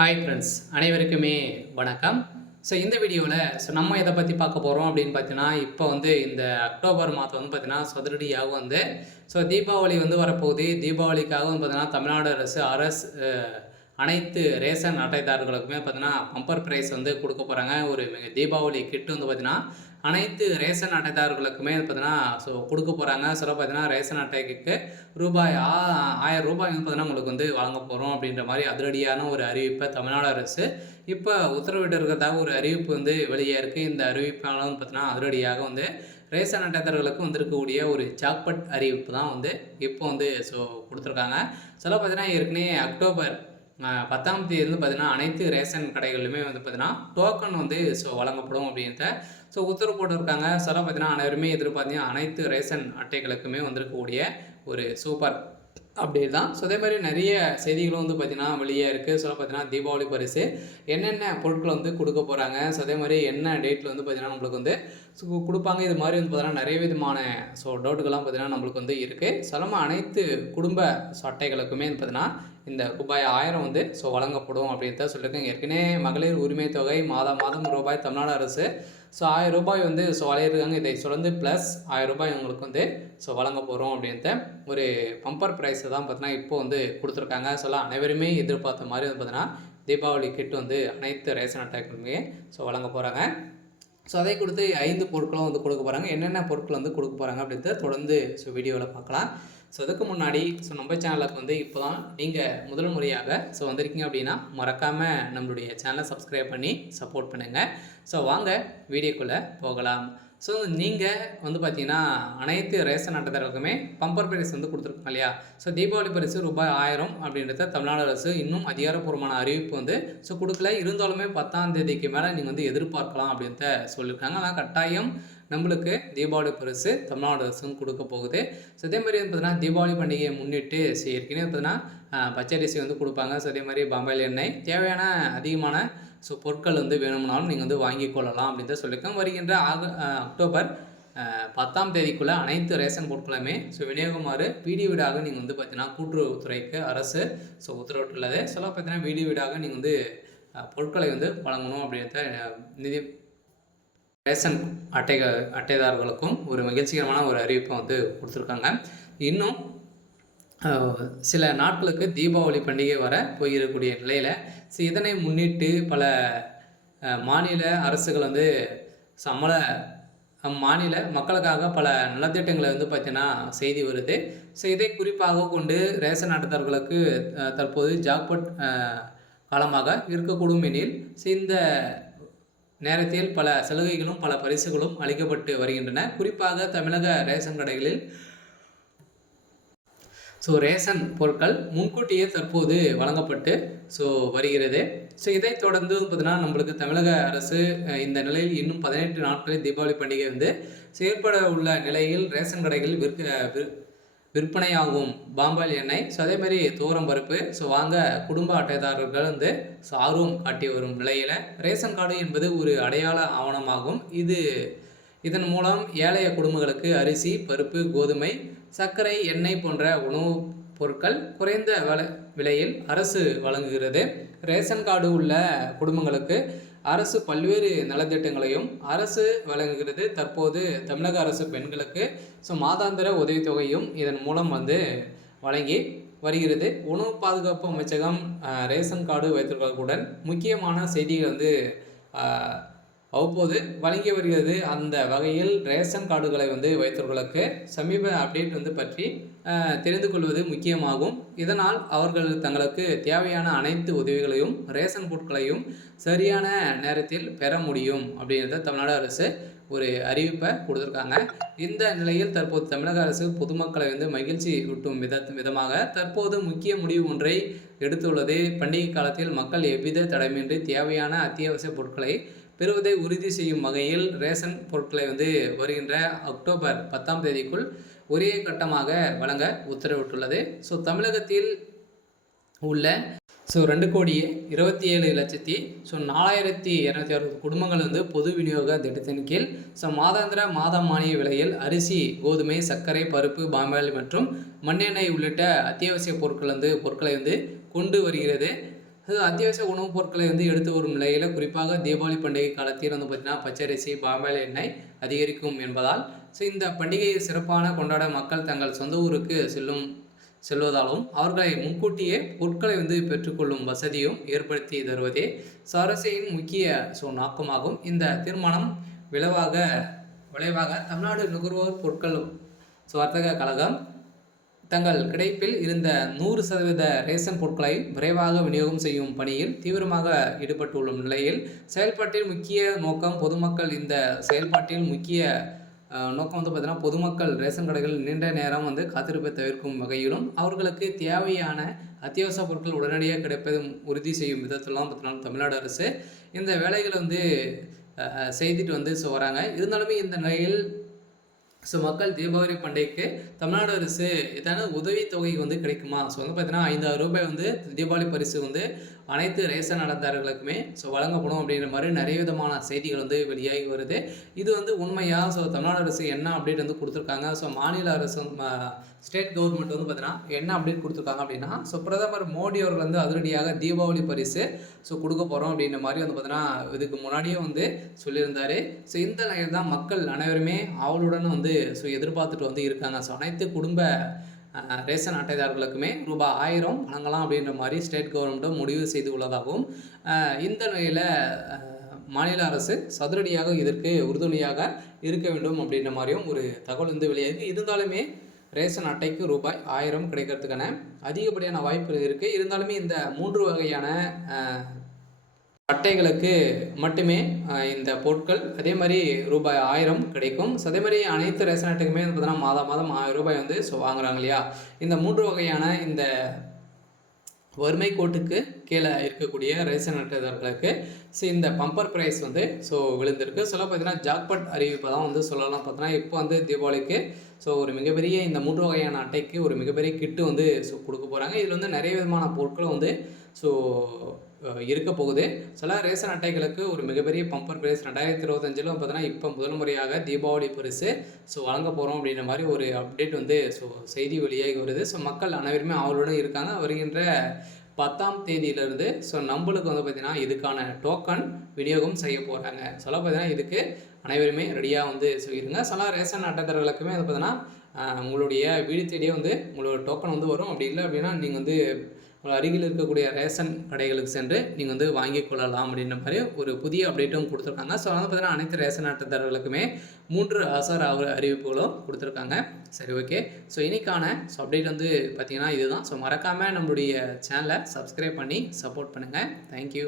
Hi friends, அனைவருக்குமே வணக்கம். இந்த வீடியோவில் நம்ம எதை பற்றி பார்க்க போகிறோம் அப்படின்னு பார்த்தீங்கன்னா, இப்போ இந்த அக்டோபர் மாதம் பார்த்தீங்கன்னா சதுரடியாக தீபாவளி வரப்போகுது. தீபாவளிக்காக பார்த்தீங்கன்னா தமிழ்நாடு அரசு அனைத்து ரேஷன் அட்டைதாரர்களுக்குமே பார்த்தீங்கன்னா பம்பர் ப்ரைஸ் கொடுக்க போகிறாங்க. ஒரு தீபாவளி கிட்டு பார்த்தீங்கன்னா அனைத்து ரேஷன் அட்டைதாரர்களுக்குமே பார்த்தீங்கன்னா கொடுக்க போகிறாங்க. பார்த்தீங்கன்னா ரேஷன் அட்டைக்கு ரூபாய் 1000 ரூபாய் பார்த்தீங்கன்னா உங்களுக்கு வழங்க போகிறோம் அப்படின்ற மாதிரி அதிரடியான ஒரு அறிவிப்பை தமிழ்நாடு அரசு இப்போ உத்தரவிட்டு இருக்கிறதாக ஒரு அறிவிப்பு வெளியே இருக்குது. இந்த அறிவிப்பாலும் பார்த்தீங்கன்னா அதிரடியாக ரேஷன் அட்டைதாரர்களுக்கு வந்திருக்கக்கூடிய ஒரு ஜாக்பாட் அறிவிப்பு தான் இப்போ கொடுத்துருக்காங்க. பார்த்தீங்கன்னா ஏற்கனவே அக்டோபர் 10ஆம் தேதி பார்த்தீங்கன்னா அனைத்து ரேஷன் கடைகளிலுமே பார்த்தீங்கன்னா டோக்கன் வழங்கப்படும் அப்படின்றத உத்தரவு போட்டிருக்காங்க. பார்த்தீங்கன்னா அனைவருமே எதிர்பார்த்தீங்கன்னா அனைத்து ரேஷன் அட்டைகளுக்குமே வந்திருக்கக்கூடிய ஒரு சூப்பர் அப்டேட் தான். அதே மாதிரி நிறைய செய்திகளும் பார்த்தீங்கன்னா வெளியே இருக்குது. பார்த்தீங்கன்னா தீபாவளி பரிசு என்னென்ன பொருட்கள் கொடுக்க போகிறாங்க, அதே மாதிரி என்ன டேட்டில் பார்த்தீங்கன்னா நம்மளுக்கு கொடுப்பாங்க. இது மாதிரி பார்த்தீங்கன்னா நிறைய விதமான டவுட்டுகள்லாம் பார்த்தீங்கன்னா நம்மளுக்கு இருக்குது. அனைத்து குடும்ப அட்டைகளுக்குமே பார்த்தீங்கன்னா இந்த ரூபாய் 1000 வழங்கப்படும் அப்படின்னு தான் சொல்லியிருக்காங்க. ஏற்கனவே மகளிர் உரிமை தொகை மாதம் ரூபாய் தமிழ்நாடு அரசு 1000 ரூபாய் வழங்கியிருக்காங்க. இதை தொடர்ந்து ப்ளஸ் 1000 ரூபாய் உங்களுக்கு வழங்க போகிறோம் அப்படின்ட்டு ஒரு பம்பர் ப்ரைஸை தான் பார்த்தீங்கன்னா இப்போ கொடுத்துருக்காங்க. அனைவருமே எதிர்பார்த்த மாதிரி பார்த்தீங்கன்னா தீபாவளி கிட்டு அனைத்து ரேஷன் அட்டைகளுமே வழங்க போகிறாங்க. அதை கொடுத்து 5 பொருட்களும் கொடுக்க போகிறாங்க. என்னென்ன பொருட்கள் கொடுக்க போகிறாங்க அப்படின்றத தொடர்ந்து வீடியோவில் பார்க்கலாம். அதுக்கு முன்னாடி நம்ம சேனலுக்கு இப்போ தான் நீங்கள் முதல் முறையாக வந்திருக்கீங்க அப்படின்னா மறக்காமல் நம்மளுடைய சேனலை சப்ஸ்கிரைப் பண்ணி சப்போர்ட் பண்ணுங்கள். வாங்க வீடியோக்குள்ளே போகலாம். நீங்கள் பார்த்தீங்கன்னா அனைத்து ரேஷன் அட்டைதாரர்களுக்குமே பம்பர் ப்ரைஸ் கொடுத்துருக்கோம் இல்லையா. தீபாவளி பரிசு ரூபாய் 1000 அப்படின்றத தமிழ்நாடு அரசு இன்னும் அதிகாரப்பூர்வமான அறிவிப்பு கொடுக்கல. இருந்தாலுமே 10ஆம் தேதிக்கு மேலே நீங்கள் எதிர்பார்க்கலாம் அப்படின்ட்டு சொல்லியிருக்காங்க. ஆனால் கட்டாயம் நம்மளுக்கு தீபாவளி பரிசு தமிழ்நாடு அரசும் கொடுக்க போகுது. அதே மாதிரி பார்த்தீங்கன்னா தீபாவளி பண்டிகையை முன்னிட்டு ஏற்கனவே பார்த்தீங்கன்னா பச்சரிசி கொடுப்பாங்க. அதே மாதிரி பாம்பாயில் எண்ணெய் தேவையான அதிகமான பொருட்கள் வேணும்னாலும் நீங்கள் வாங்கி கொள்ளலாம் அப்படின்னு தான் சொல்லியிருக்காங்க. வருகின்ற அக்டோபர் 10ஆம் தேதிக்குள்ளே அனைத்து ரேஷன் பொருட்களுமே விநியோகமாறு வீடு வீடாக நீங்கள் பார்த்தீங்கன்னா கூட்டுறவுத்துறைக்கு அரசு உத்தரவிட்டுள்ளது. பார்த்தீங்கன்னா வீடு வீடாக நீங்கள் பொருட்களை வழங்கணும் அப்படின்றத நிதி ரேஷன் அட்டைதாரர்களுக்கும் ஒரு மகிழ்ச்சிகரமான ஒரு அறிவிப்பை கொடுத்துருக்காங்க. இன்னும் சில நாட்களுக்கு தீபாவளி பண்டிகை வர போயிருக்கக்கூடிய நிலையில் இதனை முன்னிட்டு பல மாநில அரசுகள் மாநில மக்களுக்காக பல நலத்திட்டங்களை பார்த்தீங்கன்னா செய்தி வருது. இதை குறிப்பாக கொண்டு ரேஷன் அட்டைதாரர்களுக்கு தற்போது ஜாக்பாட் காலமாக இருக்கக்கூடும் எனில் இந்த நேரத்தில் பல சலுகைகளும் பல பரிசுகளும் அளிக்கப்பட்டு வருகின்றன. குறிப்பாக தமிழக ரேஷன் கடைகளில் ரேஷன் பொருட்கள் முன்கூட்டியே தற்போது வழங்கப்பட்டு வருகிறது. இதைத் தொடர்ந்து பார்த்தீங்கன்னா நம்மளுக்கு தமிழக அரசு இந்த நிலையில் இன்னும் 18 நாட்களில் தீபாவளி பண்டிகை செயற்பட உள்ள நிலையில் ரேஷன் கடைகளில் விற்பனையாகும் பாம்பாயில் எண்ணெய் அதே மாதிரி துவரம் பருப்பு வாங்க குடும்ப அட்டைதாரர்கள் ஆர்வம் காட்டி வரும் நிலையில் ரேஷன் கார்டு என்பது ஒரு அடையாள ஆவணமாகும். இதன் மூலம் ஏழைய குடும்பங்களுக்கு அரிசி, பருப்பு, கோதுமை, சர்க்கரை, எண்ணெய் போன்ற உணவுப் பொருட்கள் குறைந்த விலையில் அரசு வழங்குகிறது. ரேஷன் கார்டு உள்ள குடும்பங்களுக்கு அரசு பல்வேறு நலத்திட்டங்களையும் அரசு வழங்குகிறது. தற்போது தமிழக அரசு பெண்களுக்கு மாதாந்திர உதவித்தொகையும் இதன் மூலம் வழங்கி வருகிறது. உணவு பாதுகாப்பு அமைச்சகம் ரேஷன் கார்டு வைத்திருப்பவர்களுடன் முக்கியமான செய்திகள் அவ்வப்போது வழங்கி வருகிறது. அந்த வகையில் ரேஷன் கார்டுகளை வைத்தவர்களுக்கு சமீப அப்டேட் பற்றி தெரிந்து கொள்வது முக்கியமாகும். இதனால் அவர்கள் தங்களுக்கு தேவையான அனைத்து உதவிகளையும் ரேஷன் பொருட்களையும் சரியான நேரத்தில் பெற முடியும் அப்படின்றத தமிழ்நாடு அரசு ஒரு அறிவிப்பை கொடுத்துருக்காங்க. இந்த நிலையில் தற்போது தமிழக அரசு பொதுமக்களை மகிழ்ச்சி ஊட்டும் விதமாக தற்போது முக்கிய முடிவு ஒன்றை எடுத்துள்ளது. பண்டிகை காலத்தில் மக்கள் எவ்வித தடைமின்றி தேவையான அத்தியாவசிய பொருட்களை பெறுவதை உறுதி செய்யும் வகையில் ரேஷன் பொருட்களை வருகின்ற அக்டோபர் 10ஆம் தேதிக்குள் ஒரே கட்டமாக வழங்க உத்தரவிட்டுள்ளது. தமிழகத்தில் உள்ள 2,27,42,260 குடும்பங்கள் பொது விநியோக திட்டத்தின் கீழ் மாதாந்திர மானிய விலையில் அரிசி, கோதுமை, சர்க்கரை, பருப்பு, பாமாயில் மற்றும் மண்ணெண்ணெய் உள்ளிட்ட அத்தியாவசிய பொருட்களை கொண்டு வருகிறது. அது அத்தியாவசிய உணவுப் பொருட்களை வந்து எடுத்து வரும் நிலையில் குறிப்பாக தீபாவளி பண்டிகை காலத்தில் வந்து பார்த்திங்கன்னா பச்சரிசி பாமாயில் எண்ணெய் அதிகரிக்கும் என்பதால் இந்த பண்டிகையை சிறப்பான கொண்டாட மக்கள் தங்கள் சொந்த ஊருக்கு செல்வதாலும் அவர்களை முன்கூட்டியே பொருட்களை வந்து பெற்றுக்கொள்ளும் வசதியும் ஏற்படுத்தி தருவதே அரசின் முக்கிய நோக்கமாகும். இந்த தீர்மானம் விளைவாக தமிழ்நாடு நுகர்வோர் பொருட்கள் வர்த்தக கழகம் தங்கள் கிடைப்பில் இருந்த 100% ரேஷன் பொருட்களை விரைவாக விநியோகம் செய்யும் பணியில் தீவிரமாக ஈடுபட்டுள்ள நிலையில் செயல்பாட்டில் முக்கிய நோக்கம் பொதுமக்கள் இந்த செயல்பாட்டில் முக்கிய நோக்கம் வந்து பார்த்தீங்கன்னா பொதுமக்கள் ரேஷன் கடைகள் நீண்ட நேரம் வந்து காத்திருப்பை தவிர்க்கும் வகையிலும் அவர்களுக்கு தேவையான அத்தியாவசிய பொருட்கள் உடனடியாக கிடைப்பதும் உறுதி செய்யும் விதத்திலாம் பார்த்தீங்கன்னா தமிழ்நாடு அரசு இந்த வேலைகளை வந்து செய்துட்டு வந்து வராங்க. இருந்தாலுமே இந்த நிலையில் மக்கள் தீபாவளி பண்டிகைக்கு தமிழ்நாடு அரசு ஏதான உதவித்தொகை வந்து கிடைக்குமா? வந்து பார்த்தீங்கன்னா 5000 ரூபாய் வந்து தீபாவளி பரிசு வந்து அனைத்து ரேஷன் அட்டைதாரர்களுக்குமே வழங்கப்படும் அப்படின்ற மாதிரி நிறைய விதமான செய்திகள் வந்து வெளியாகி வருது. இது வந்து உண்மையா? தமிழ்நாடு அரசு என்ன அப்டேட் வந்து கொடுத்துருக்காங்க? மாநில அரசு ஸ்டேட் கவர்மெண்ட் வந்து பார்த்தீங்கன்னா என்ன அப்டேட் கொடுத்துருக்காங்க அப்படின்னா பிரதமர் மோடி அவர்கள் வந்து அதிரடியாக தீபாவளி பரிசு கொடுக்க போகிறோம் அப்படின்ற மாதிரி வந்து பார்த்தீங்கன்னா இதுக்கு முன்னாடியே வந்து சொல்லியிருந்தாரு. இந்த நிலையில் தான் மக்கள் அனைவருமே அவளுடன் வந்து எதிர்பார்த்துட்டு வந்து இருக்காங்க. அனைத்து குடும்ப ரேஷன் அட்டைதாரர்களுக்குமே ரூபாய் 1000 வழங்கலாம் அப்படின்ற மாதிரி ஸ்டேட் கவர்மெண்ட்டும் முடிவு செய்து உள்ளதாகவும் இந்த நிலையில் மாநில அரசு சதுரடியாக இதற்கு உறுதுணையாக இருக்க வேண்டும் அப்படின்ற மாதிரியும் ஒரு தகவல் வந்து வெளியாகி இருந்தாலுமே ரேஷன் அட்டைக்கு ரூபாய் 1000 கிடைக்கிறதுக்கான அதிகப்படியான வாய்ப்புகள் இருக்குது. இருந்தாலுமே இந்த 3 வகையான அட்டைகளுக்கு மட்டுமே இந்த பொருட்கள் அதே மாதிரி ரூபாய் 1000 கிடைக்கும். அதே மாதிரி அனைத்து ரேஷன் அட்டைக்குமே பார்த்தீங்கன்னா மாதம் 1000 ரூபாய் வந்து வாங்குறாங்க இல்லையா? இந்த 3 வகையான இந்த வறுமை கோட்டுக்கு கீழே இருக்கக்கூடிய ரேஷன் அட்டைதாரர்களுக்கு இந்த பம்பர் ப்ரைஸ் வந்து விழுந்திருக்கு. பார்த்தீங்கன்னா ஜாக்பாட் அறிவிப்பை தான் வந்து சொல்லலாம். பார்த்தீங்கன்னா இப்போ வந்து தீபாவளிக்கு ஒரு மிகப்பெரிய இந்த 3 வகையான அட்டைக்கு ஒரு மிகப்பெரிய கிட்டு வந்து கொடுக்க போகிறாங்க. இதில் வந்து நிறைய விதமான பொருட்களும் வந்து இருக்க போகுது. சில ரேஷன் அட்டைகளுக்கு ஒரு மிகப்பெரிய பம்பர் பிரைஸ் 2025 பார்த்தீங்கன்னா இப்போ முதல் முறையாக தீபாவளி பரிசு வழங்க போகிறோம் அப்படின்ற மாதிரி ஒரு அப்டேட் வந்து செய்தி வெளியாகி வருது. மக்கள் அனைவருமே அவளுடன் இருக்காங்க. வருகின்ற 10ஆம் தேதியிலிருந்து நம்மளுக்கு வந்து பார்த்திங்கன்னா இதுக்கான டோக்கன் விநியோகம் செய்ய போகிறாங்க. பார்த்தீங்கன்னா இதுக்கு அனைவருமே ரெடியாக வந்து இருங்க. சில ரேஷன் அட்டைதாரர்களுக்குமே வந்து பார்த்தீங்கன்னா உங்களுடைய வீடு தேடியே வந்து உங்களோட டோக்கன் வந்து வரும். அப்படி இல்லை அப்படின்னா நீங்கள் வந்து அருகில் இருக்கக்கூடிய ரேஷன் கடைகளுக்கு சென்று நீங்கள் வந்து வாங்கி கொள்ளலாம் அப்படின்ற மாதிரி ஒரு புதிய அப்டேட்டும் கொடுத்துருக்காங்க. வந்து பார்த்தீங்கன்னா அனைத்து ரேஷன் அட்டைதாரர்களுக்குமே 3 அவசர அறிவிப்புகளும் கொடுத்துருக்காங்க. சரி, ஓகே. இன்னைக்கான அப்டேட் வந்து பார்த்திங்கன்னா இதுதான். மறக்காமல் நம்மளுடைய சேனலை சப்ஸ்கிரைப் பண்ணி சப்போர்ட் பண்ணுங்கள். தேங்க்யூ.